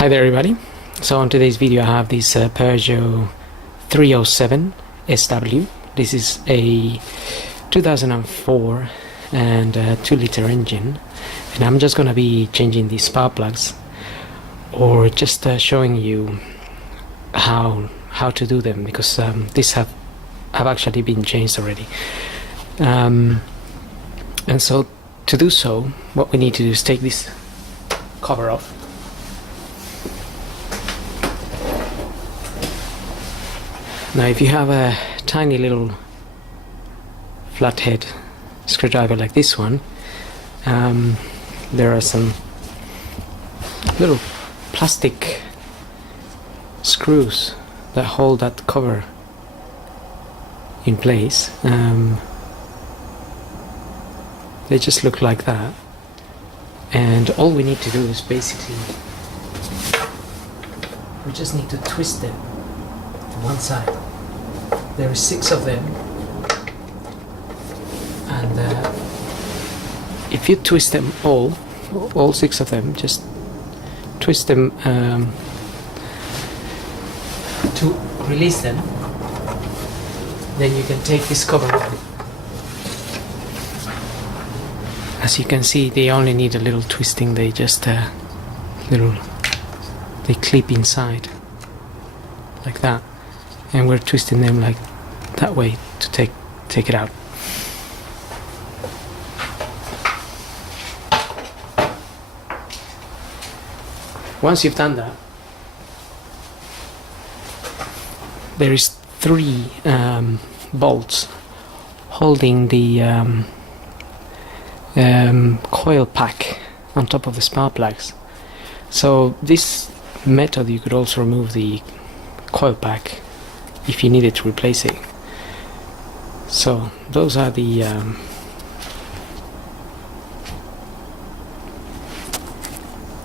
Hi there everybody. So in today's video I have this Peugeot 307 SW. This is a 2004 and 2-liter engine, and I'm just gonna be changing these spark plugs, or just showing you how to do them, because these have actually been changed already. And so to do so, what we need to do is take this cover off. Now if you have a tiny little flathead screwdriver like this one, there are some little plastic screws that hold that cover in place. They just look like that, and all we need to do is basically we just need to twist them to one side. There are 6 of them, and if you twist them all 6 of them, just twist them to release them, then you can take this cover off. As you can see, they only need a little twisting. They just they clip inside like that, and we're twisting them like that way to take it out. Once you've done that, there is 3 bolts holding the coil pack on top of the spark plugs. So this method, you could also remove the coil pack if you needed to replace it. So those are the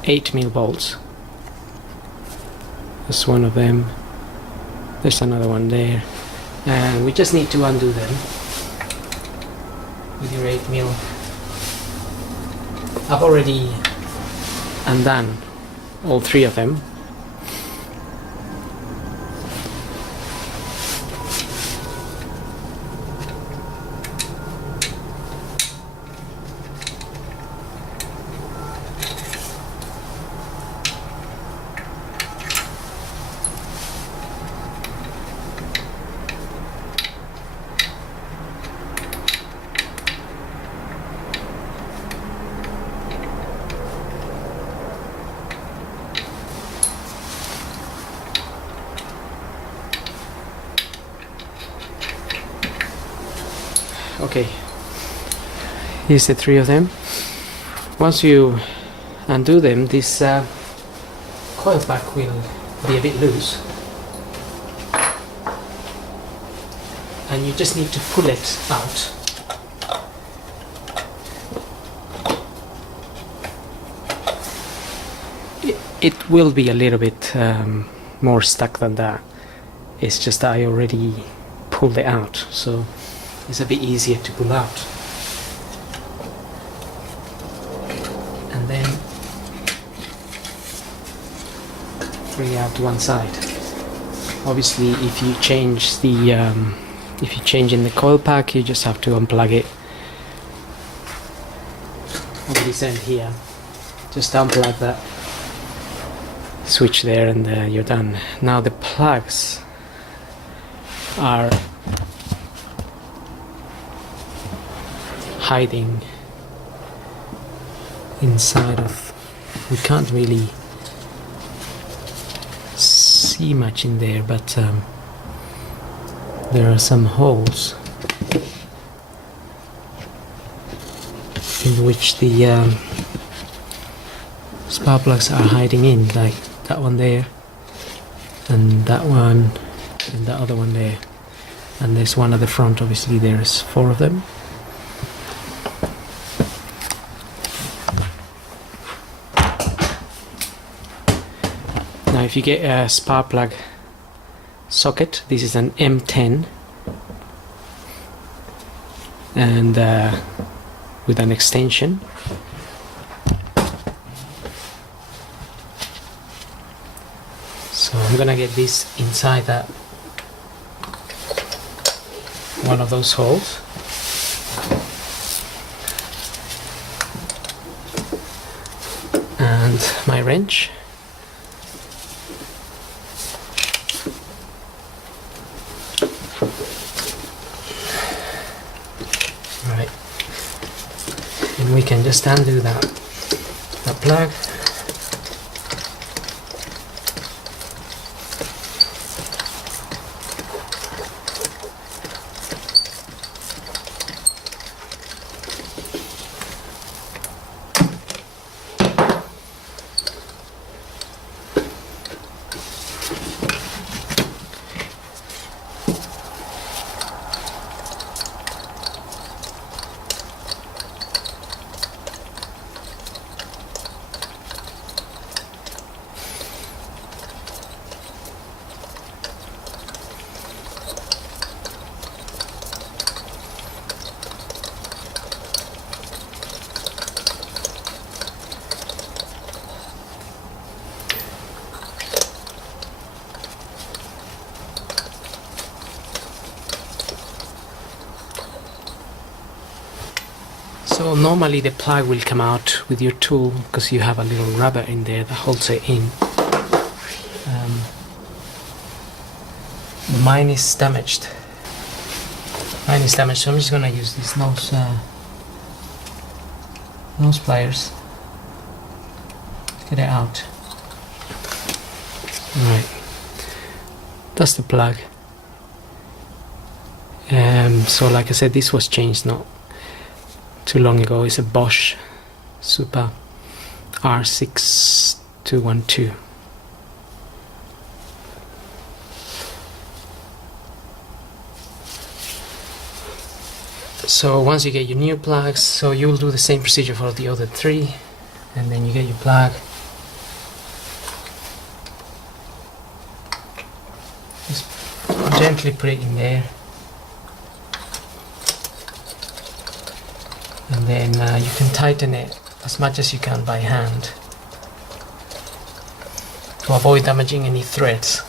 eight-mil bolts. That's one of them. There's another one there, and we just need to undo them with your 8-mil. I've already undone all 3 of them. Okay, here's the 3 of them. Once you undo them, this coil pack will be a bit loose, and you just need to pull it out. It will be a little bit more stuck than that. It's just that I already pulled it out, so it's a bit easier to pull out. And then bring it out to one side. Obviously, if you change in the coil pack, you just have to unplug it on this end here. Just unplug that switch there, and you're done. Now the plugs are hiding inside of, we can't really see much in there, but there are some holes in which the spark plugs are hiding in, like that one there, and that one, and the other one there, and there's one at the front. Obviously there's 4 of them. Now if you get a spark plug socket, this is an M10, and with an extension, I'm gonna get this inside that one of those holes. And my wrench. Right. And we can just undo that plug. So normally the plug will come out with your tool because you have a little rubber in there that holds it in. Mine is damaged. So I'm just gonna use these nose pliers to get it out. Right, that's the plug. So like I said, this was changed not too long ago. It's a Bosch Super R6212. So once you get your new plugs, so you'll do the same procedure for the other three, and then you get your plug. Just gently put it in there. And then you can tighten it as much as you can by hand to avoid damaging any threads.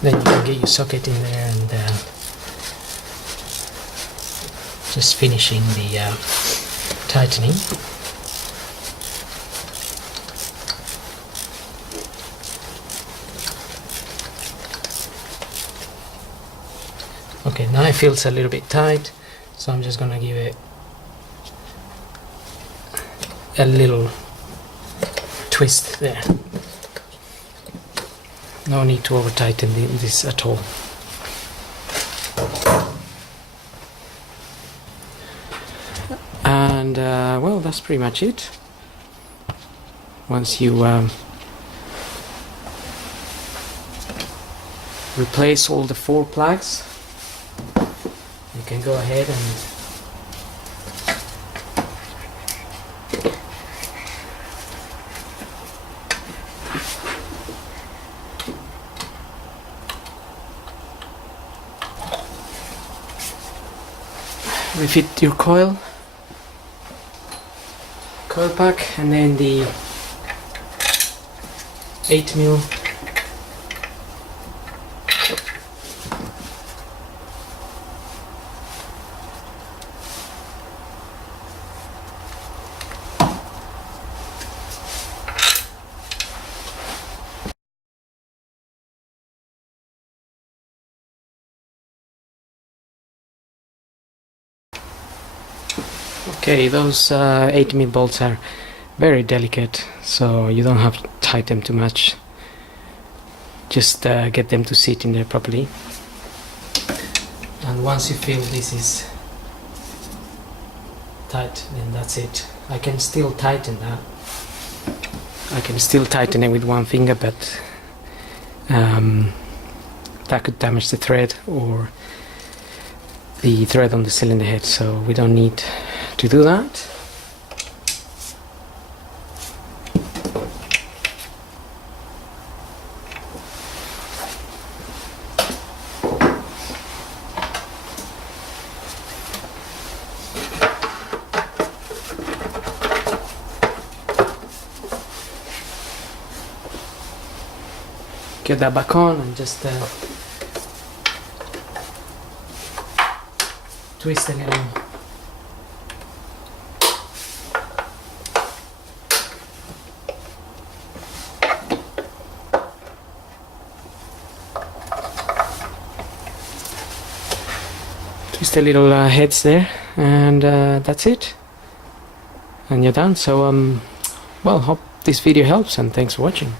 Then you can get your socket in there and just finishing the tightening. Okay, now it feels a little bit tight, so I'm just gonna give it a little twist there. No need to over tighten this at all. And well, that's pretty much it. Once you replace all the 4 plugs, you can go ahead and refit your coil pack, and then the 8mm Okay, those 8mm bolts are very delicate, so you don't have to tighten them too much. Just get them to sit in there properly. And once you feel this is tight, then that's it. I can still tighten that. I can still tighten it with one finger, but that could damage the thread or the thread on the cylinder head, so we don't need to do that. get that back on and just twist a little. Twist a little heads there, and that's it. And you're done. So well, hope this video helps, and thanks for watching.